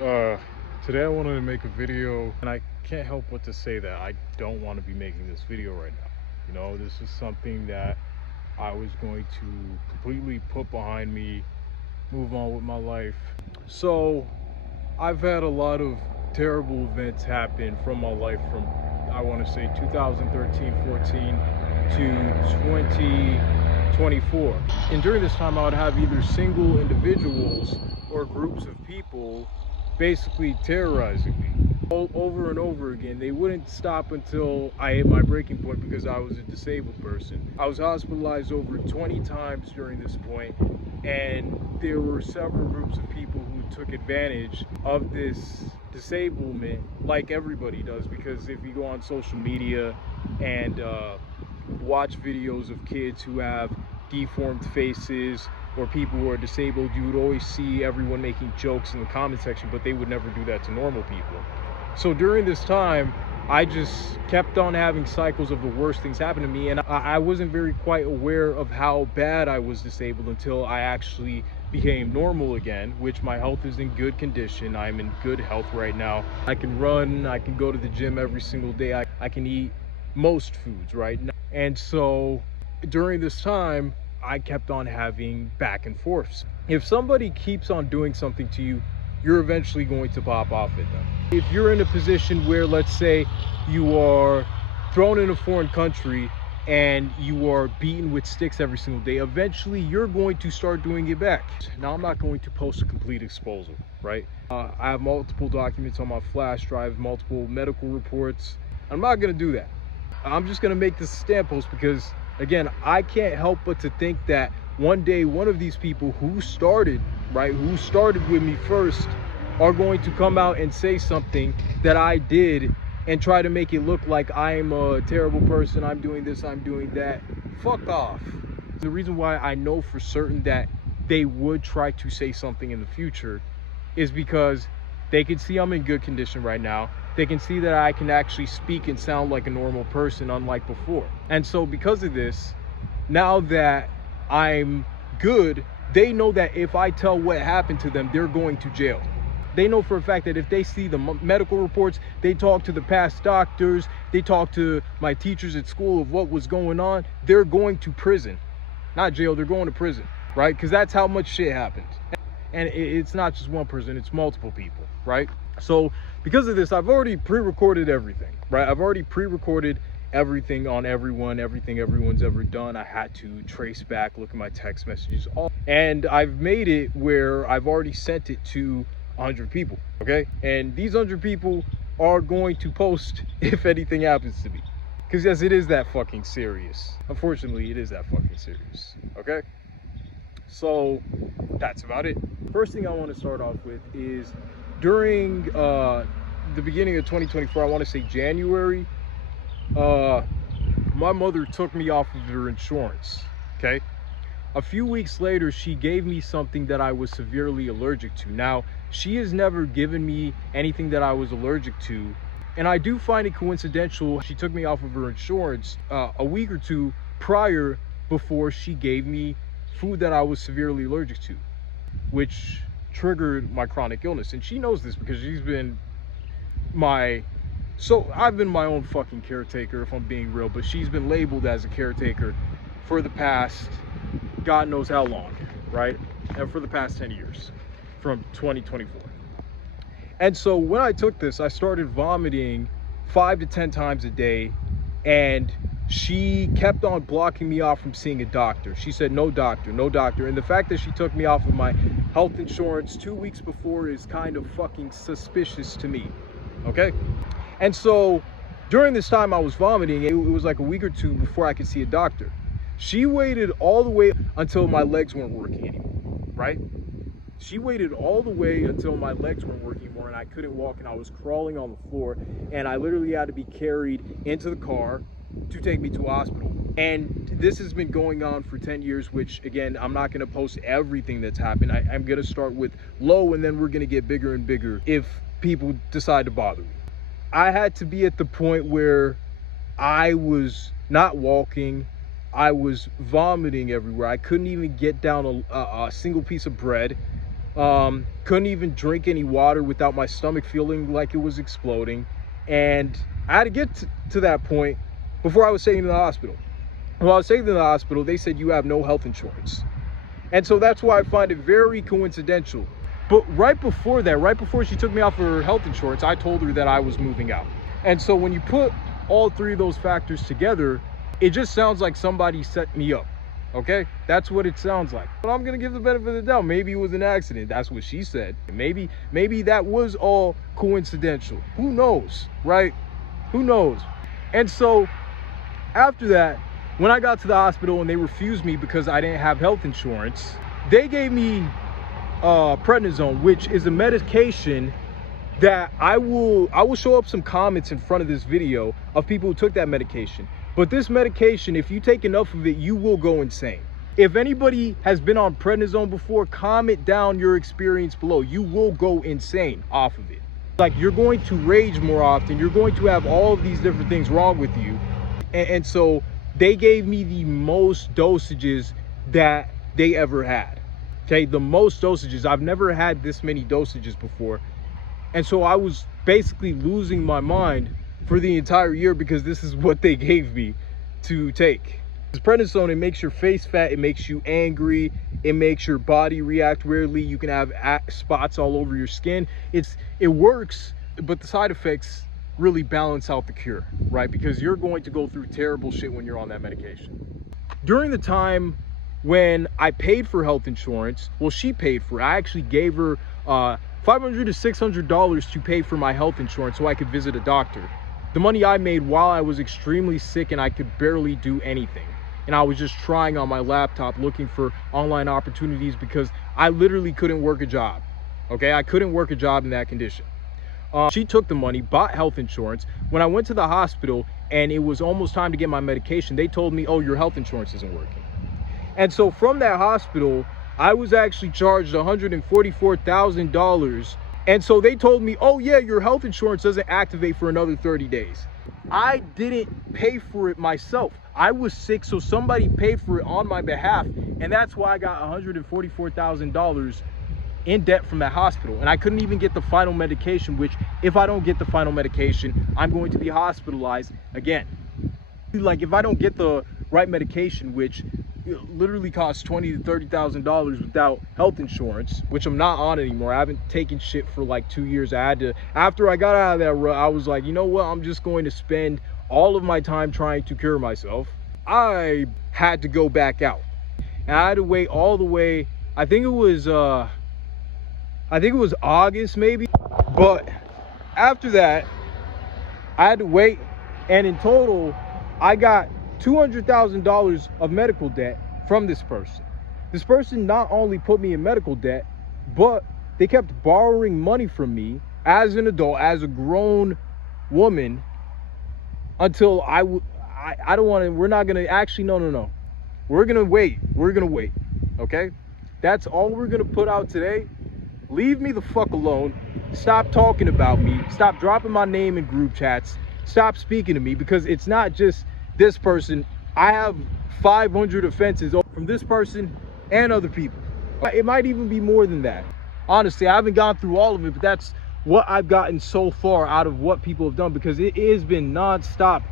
Uh, Today I wanted to make a video, and I can't help but to say that I don't want to be making this video right now. This is something that I was going to completely put behind me, move on with my life. So, I've had a lot of terrible events happen from my life from, I want to say, 2013, 14 to 2024. And during this time, I would have either single individuals or groups of people basically terrorizing me over and over again. They wouldn't stop until I hit my breaking point because I was a disabled person. I was hospitalized over 20 times during this point, and there were several groups of people who took advantage of this disablement, like everybody does, because if you go on social media and watch videos of kids who have deformed faces or people who are disabled, you would always see everyone making jokes in the comment section, but they would never do that to normal people. So during this time, I just kept on having cycles of the worst things happen to me, and I wasn't very quite aware of how bad I was disabled until I actually became normal again, which my health is in good condition. I'm in good health right now. I can run, I can go to the gym every single day, I can eat most foods right now. And so during this time, I kept on having back and forths. If somebody keeps on doing something to you, you're eventually going to pop off at them. If you're in a position where, let's say, you are thrown in a foreign country and you are beaten with sticks every single day, eventually you're going to start doing it back. Now, I'm not going to post a complete exposure, right? I have multiple documents on my flash drive, multiple medical reports. I'm not going to do that. I'm just going to make this a stand post because, again, I can't help but to think that one day one of these people who started with me first are going to come out and say something that I did and try to make it look like I'm a terrible person, I'm doing this, I'm doing that. Fuck off. The reason why I know for certain that they would try to say something in the future is because they can see I'm in good condition right now. They can see that I can actually speak and sound like a normal person, unlike before. And so because of this, now that I'm good, they know that if I tell what happened to them, they're going to jail. They know for a fact that if they see the medical reports, they talk to the past doctors, they talk to my teachers at school of what was going on, they're going to prison. Not jail, they're going to prison, right? Because that's how much shit happens. And it's not just one person, it's multiple people, right? So because of this, I've already pre-recorded everything, right? I've already pre-recorded everything on everyone, everything everyone's ever done. I had to trace back, look at my text messages, and I've made it where I've already sent it to 100 people, okay? And these 100 people are going to post if anything happens to me. Because yes, it is that fucking serious. Unfortunately, it is that fucking serious, okay? So that's about it. First thing I want to start off with is during the beginning of 2024, I want to say January, my mother took me off of her insurance, okay? A few weeks later, she gave me something that I was severely allergic to. Now, she has never given me anything that I was allergic to, and I do find it coincidental. She took me off of her insurance a week or two prior before she gave me food that I was severely allergic to, which triggered my chronic illness. And she knows this because she's been I've been my own fucking caretaker, if I'm being real, but she's been labeled as a caretaker for the past God knows how long, right? And for the past 10 years, from 2024. And so when I took this, I started vomiting 5 to 10 times a day, and she kept on blocking me off from seeing a doctor. She said, no doctor, no doctor. And the fact that she took me off of my health insurance 2 weeks before is kind of fucking suspicious to me, okay? And so during this time I was vomiting, it was like a week or two before I could see a doctor. She waited all the way until my legs weren't working anymore, right? She waited all the way until my legs weren't working anymore and I couldn't walk and I was crawling on the floor, and I literally had to be carried into the car to take me to a hospital. And this has been going on for 10 years, which again, I'm not gonna post everything that's happened. I'm gonna start with low and then we're gonna get bigger and bigger if people decide to bother me. I had to be at the point where I was not walking, I was vomiting everywhere. I couldn't even get down a single piece of bread. Couldn't even drink any water without my stomach feeling like it was exploding. And I had to get to that point before I was taken to the hospital. When I was taken to the hospital, they said you have no health insurance. And so that's why I find it very coincidental. But right before that, right before she took me out for her health insurance, I told her that I was moving out. And so when you put all three of those factors together, it just sounds like somebody set me up. Okay, that's what it sounds like. But I'm gonna give the benefit of the doubt. Maybe it was an accident. That's what she said. Maybe that was all coincidental. Who knows, right? Who knows? And so after that, when I got to the hospital and they refused me because I didn't have health insurance, they gave me prednisone, which is a medication that I will show up some comments in front of this video of people who took that medication. But this medication, if you take enough of it, you will go insane. If anybody has been on prednisone before, comment down your experience below. You will go insane off of it. Like, you're going to rage more often. You're going to have all of these different things wrong with you. And so they gave me the most dosages that they ever had. Okay, the most dosages. I've never had this many dosages before. And so I was basically losing my mind for the entire year because this is what they gave me to take. This prednisone, it makes your face fat, it makes you angry, it makes your body react weirdly. You can have spots all over your skin. It works, but the side effects really balance out the cure, right? Because you're going to go through terrible shit when you're on that medication. During the time when I paid for health insurance, well, she paid for it. I actually gave her $500 to $600 to pay for my health insurance so I could visit a doctor. The money I made while I was extremely sick and I could barely do anything. And I was just trying on my laptop, looking for online opportunities because I literally couldn't work a job. Okay, I couldn't work a job in that condition. She took the money, bought health insurance. When I went to the hospital and it was almost time to get my medication, they told me, oh, your health insurance isn't working. And so from that hospital, I was actually charged $144,000. And so they told me, oh yeah, your health insurance doesn't activate for another 30 days. I didn't pay for it myself. I was sick, so somebody paid for it on my behalf. And that's why I got $144,000 in debt from that hospital. And I couldn't even get the final medication, which if I don't get the final medication, I'm going to be hospitalized again. Like, if I don't get the right medication, which literally costs $20,000 to $30,000 without health insurance, which I'm not on anymore. I haven't taken shit for like 2 years. I had to, after I got out of that rut, I was like, you know what, I'm just going to spend all of my time trying to cure myself. I had to go back out, and I had to wait all the way, I think it was August maybe. But after that, I had to wait, and in total I got $200,000 of medical debt from this person. This person not only put me in medical debt, but they kept borrowing money from me as an adult, as a grown woman, until I don't want to, we're not going to, actually, no. We're going to wait. Okay? That's all we're going to put out today. Leave me the fuck alone. Stop talking about me. Stop dropping my name in group chats. Stop speaking to me, because it's not just this person. I have 500 offenses from this person and other people. It might even be more than that. Honestly, I haven't gone through all of it, but that's what I've gotten so far out of what people have done, because it has been non-stop